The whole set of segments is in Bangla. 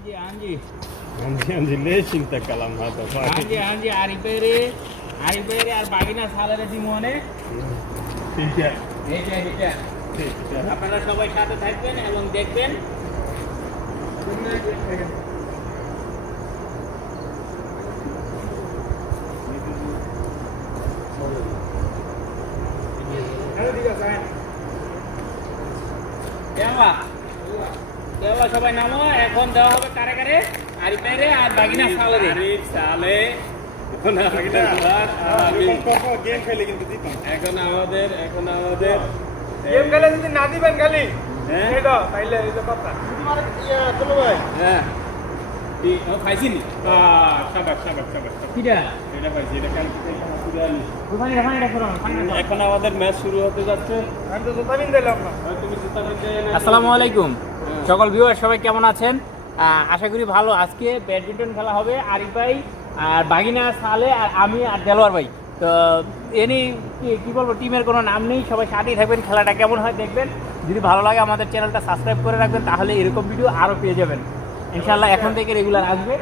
ਹਾਂਜੀ ਹਾਂਜੀ ਹਾਂਜੀ ਹਾਂਜੀ লেশিং তা কালাম হাতা ਹਾਂਜੀ ਹਾਂਜੀ আরি পেরে আরি পেরে আর বাগিনা সালের দিমনে ঠিক আছে ঠিক আছে ঠিক আছে আপনারা সবাই সাথে থাকবেন এবং দেখবেন। Yeah. দেওয়া সবাই নামো এখন দেওয়া হবে কারে কারে? আর বাগিনা সালে। এখন আমাদের খেলে এখন আমাদের গেম খেলে যদি না দিবেন খালি হ্যাঁ। এটা তাইলে এই যে কথা হ্যাঁ। খাইছিনি? এখন আমাদের ম্যাচ শুরু হতে যাচ্ছে। আমি তো জুতা নিন দিলাম না। আর তুমি জুতা কিনতে না আসসালামু আলাইকুম। সকল ভিউয়ার সবাই কেমন আছেন? আশা করি ভালো। আজকে ব্যাডমিন্টন খেলা হবে আরিফ ভাই আর বাগিনা সালে আর আমি আর দেলোয়ার ভাই। তো এনি কি- কি বলব টিমের কোনো নাম নেই সবাই সাথেই থাকবেন খেলাটা কেমন হয় দেখবেন। যদি ভালো লাগে আমাদের চ্যানেলটা সাবস্ক্রাইব করে রাখবেন তাহলে এরকম ভিডিও আরও পেয়ে যাবেন। ইনশাল্লাহ এখন থেকে রেগুলার আসবে।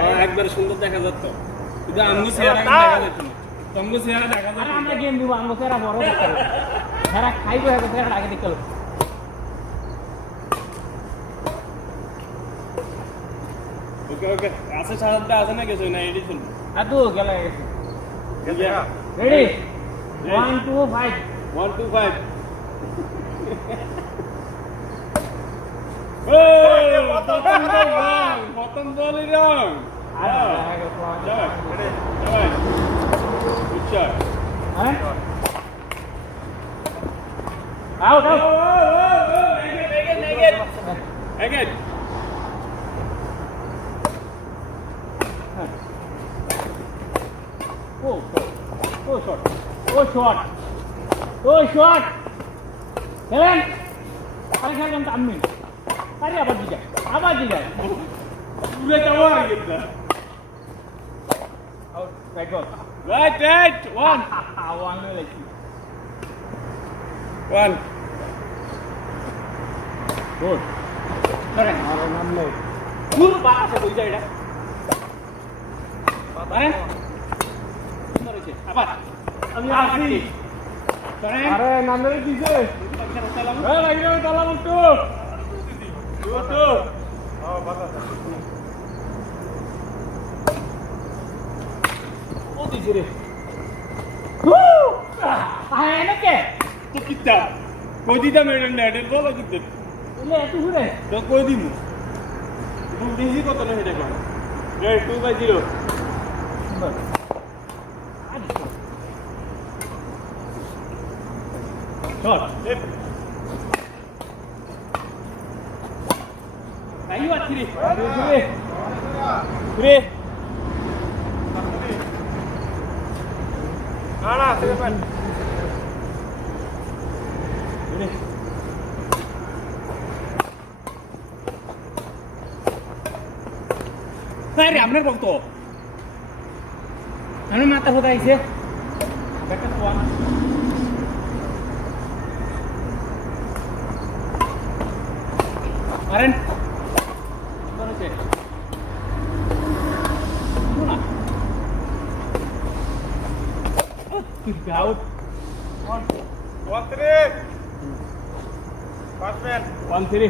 হ্যাঁ, একবার সুন্দর দেখা যাচ্ছে। কিন্তু আমগো চেহারা কিন্তু দেখা যাচ্ছে না তমগো চেহারা দেখা আরে যাচ্ছে আমরা গেম দিব আমরা সেরা বড় দেখতে হবে সেরা খাইবো এখন সেরা আগে দেখতে হবে ওকে ওকে আছে সাহায্য আছে না কিছু না 굿샷. 아웃, 아웃. 내겐, 내겐, 내겐. 내겐. 오, 오, 샷. 오, 샷. 오, 샷. 대란. 빨리 가면 안 민. 빨리 아버지자. 아버지자. 우리 나와야겠다. 아웃, 백업. Right, right. One. One লাগছি One. গুড ধরেন আরে নামলে ফুল বাতাসে বই যায় এটা ধরেন সুন্দর হয়েছে আবার আমি আসি ধরেন আরে নামলে দিছে এ লাগি তালা মুটু Two. ও বাতা ও দিছে রে আয় নাকি তো কিতা কই দিতাম এটা নেটের বল কিন্তু ইলে এত ঘুরে তো কই দিমু তুমি দিছি কত না এটা কোন red 2 by 0 shot Aí o atire. Three. Three. Kalah, silakan. Ini. Saya ramner kok tuh. Anu mata hoda ise. Ya. Dekat tuan. is out. One, one three. Man. One three.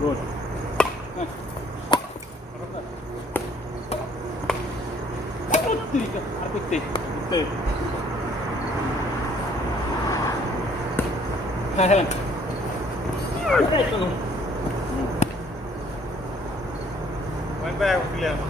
Good. Back,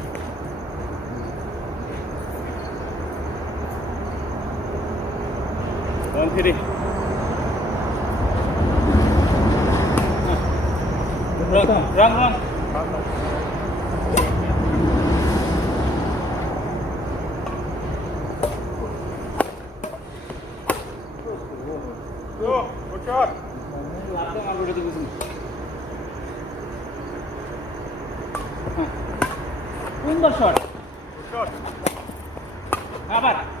원필이 런, 런, 런. Good shot. Good shot. How about it?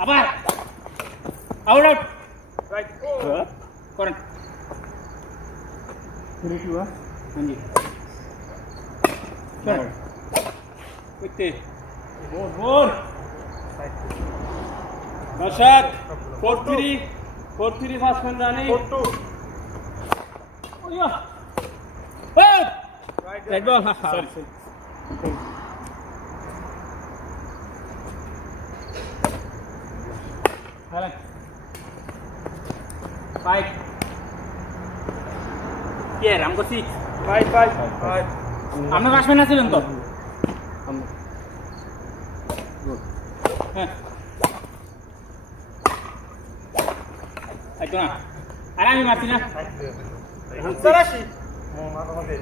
আবার আউট আউট Right. করেন থ্রি টু हाँ जी চল করতে ফোর ফোর Side. দর্শক four three four three suspend running Four, two. ওয়া hop Right. Right sorry sorry খেলেন ফাইভ কে রাম করছি Five, five. Five. আপনি ব্যাটসম্যান আছিলেন তো। হ্যাঁ। একদম না। আর আমি মারছি না। Sarashi. Oh, মাথা মাথা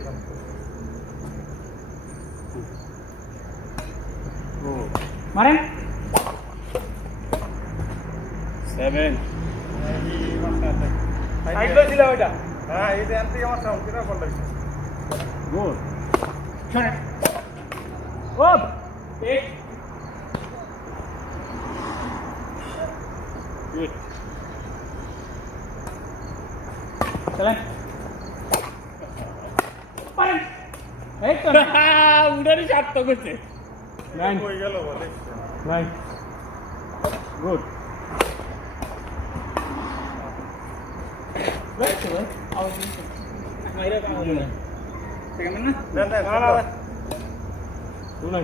মারেন। সেভেন হ্যাঁ, এই যে আনতে আমার কীরকম বল লাগছে? গুড শোনেন ও এক গুড চলেন পারেন এই তো উড়ারই সার্থক করছে নাইন কই গেল বলে? Nine good Rớt Ôi Mấy đứa con rồi mình á Lên lên Đó lên Đúng rồi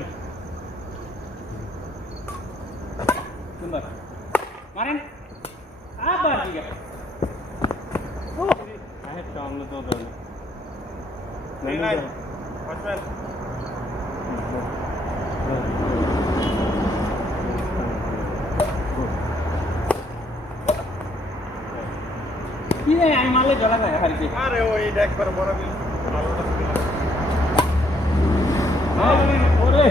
Đúng rồi Marin Apa dia? Oh, I have strong little gun. Nine, nine. Watchman. কি আমি মারলে জলা যায় হারিকে আরে ওই এটা একবার বড় বিল ওরে।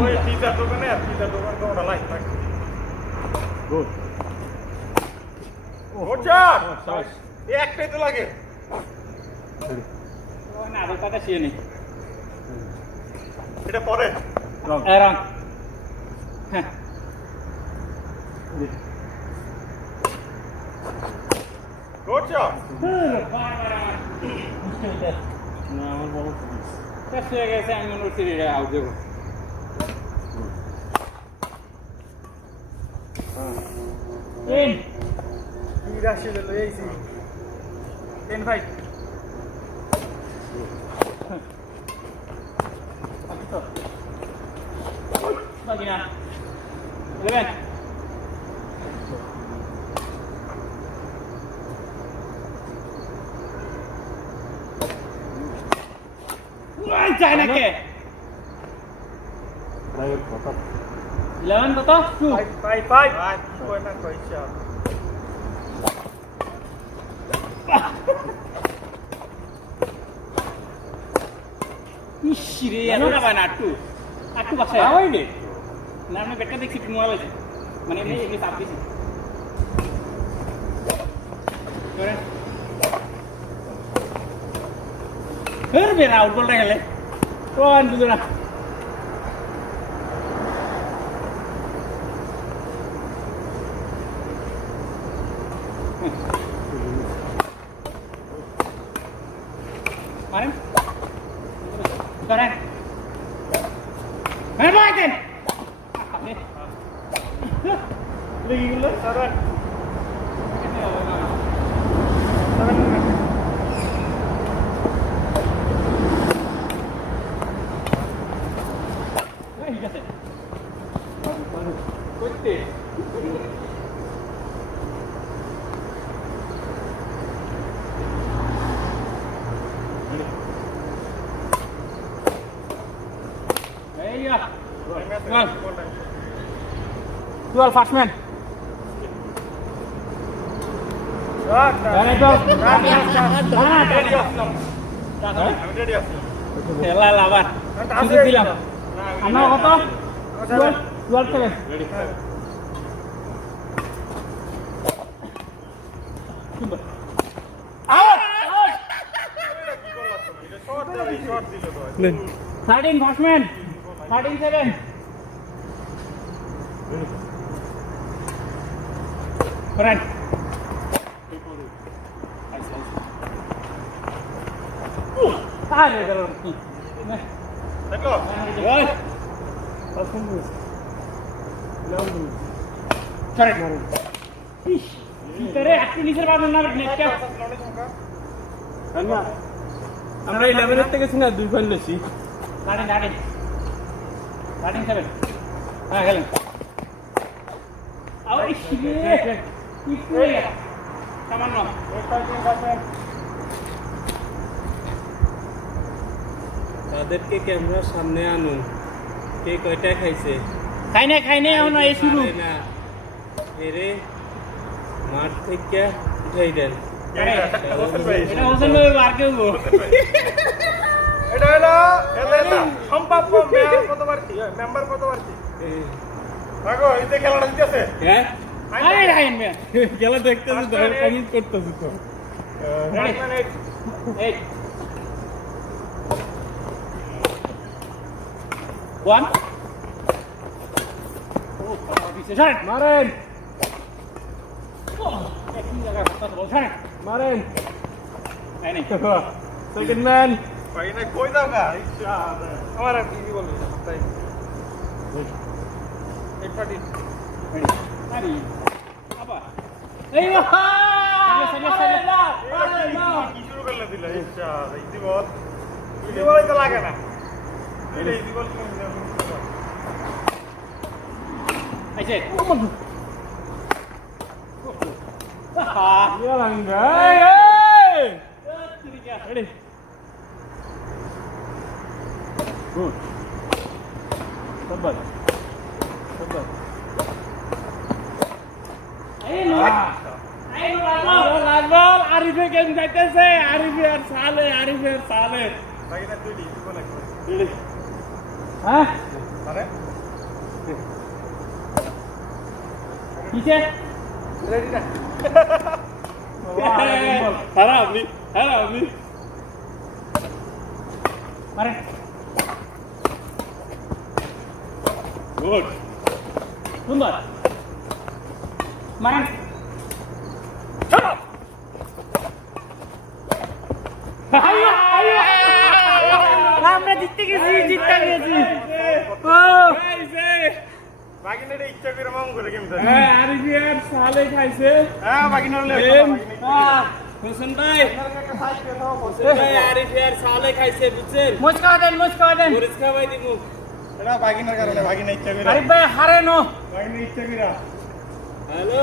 ওই পিজার দোকানে আর পিজার দোকান তো ওটা লাইট থাকে গুড গুড শট একটাই তো লাগে। না আদর কথা শিয়ে নেই। এটা পরে। রং হ্যাঁ Good job. Just like I said, I'm going to see it out. In. You dash it a lazy. In fight. Bagina. Eleven. চায় না কে ইলেভেন কত টু ফাইভ ফাইভ ফাইভ না কয় শট ইসরে এতটা পায় না আটটু আটটু বাসায় হাওয়াই রে না আমি বেটটা দেখছি মোবাইল আছে মানে এমনি এমনি চাপ দিছি Hırmir out bol lagi. Tuan tu lah. Mana? Kanan. Mana boy ten? Lagi gila saran. Saran. 12. 12 first man. খেলা লাভার সুযোগ দিলাম আমরা কত টুয়েলভ থেকে thirteen first man thirteen seven Right. আরে গেল কি Correct. ইস, ভিতরে একটু নিচের পাবেন না নেটটা আমরা ইলেভেনের থেকে না দুই ফাইল লেছি দাঁড়িয়ে দাঁড়িয়ে সেভেন হ্যাঁ গেল। সামান্য। তাদেরকে ক্যামেরার সামনে আনুন। কে কয়টা খাইছে? খাই নাই খাই নাই এখন এই শুরু। না এরে মাঠ থেকে উঠাই দেন। এটা হোসেন ভাই। আর কেউ গো। এটা হলো সম্ভাব্য মেয়ার পারছি মেম্বার পারছি দেখো এই যে খেলাটা জিতেছে। হ্যাঁ আরে রায়ন মিয়া খেলা দেখতেছি তো কমেন্ট করতেছি ওয়ান। মারেন। মারেন। সেকেন্ড ম্যান ভাই না কই দাও গা? আমার আর কি বলব তাই। এই পার্টি আরে আবার এই কি শুরু করলে দিলে? ইচ্ছা ইজি বল। ইজি বলই তো লাগে না। এটা বল। আইছে। গাই Ready? সবাই এই নো এই নো রাজবল রাজবল আরিফে গেম যাইতেছে আরিফে আর সালে আরিফে আর সালে ভাই না তুই ইজি বল একবার হ্যাঁ আরে কিসে রেডি না হারা আপনি হারা আপনি মারে গুড। সুন্দর। মারেন আমরা জিততে গেছি জিততে গেছি। ও। বাকি ইচ্ছা করে মাম করে গেম হ্যাঁ আর সালে খাইছে। হ্যাঁ গেম। আহ, হোসেন ভাই। হোসেন ভাই আর সালে খাইছে বুঝছেন? মোজ খাওয়া দেন খাওয়া দেন। মরিচ খাওয়াই দিমু এটা না কারণে বাকি না ইচ্ছা করে। আরিফ ভাই হারে নো। বাকি ইচ্ছা করে। হ্যালো।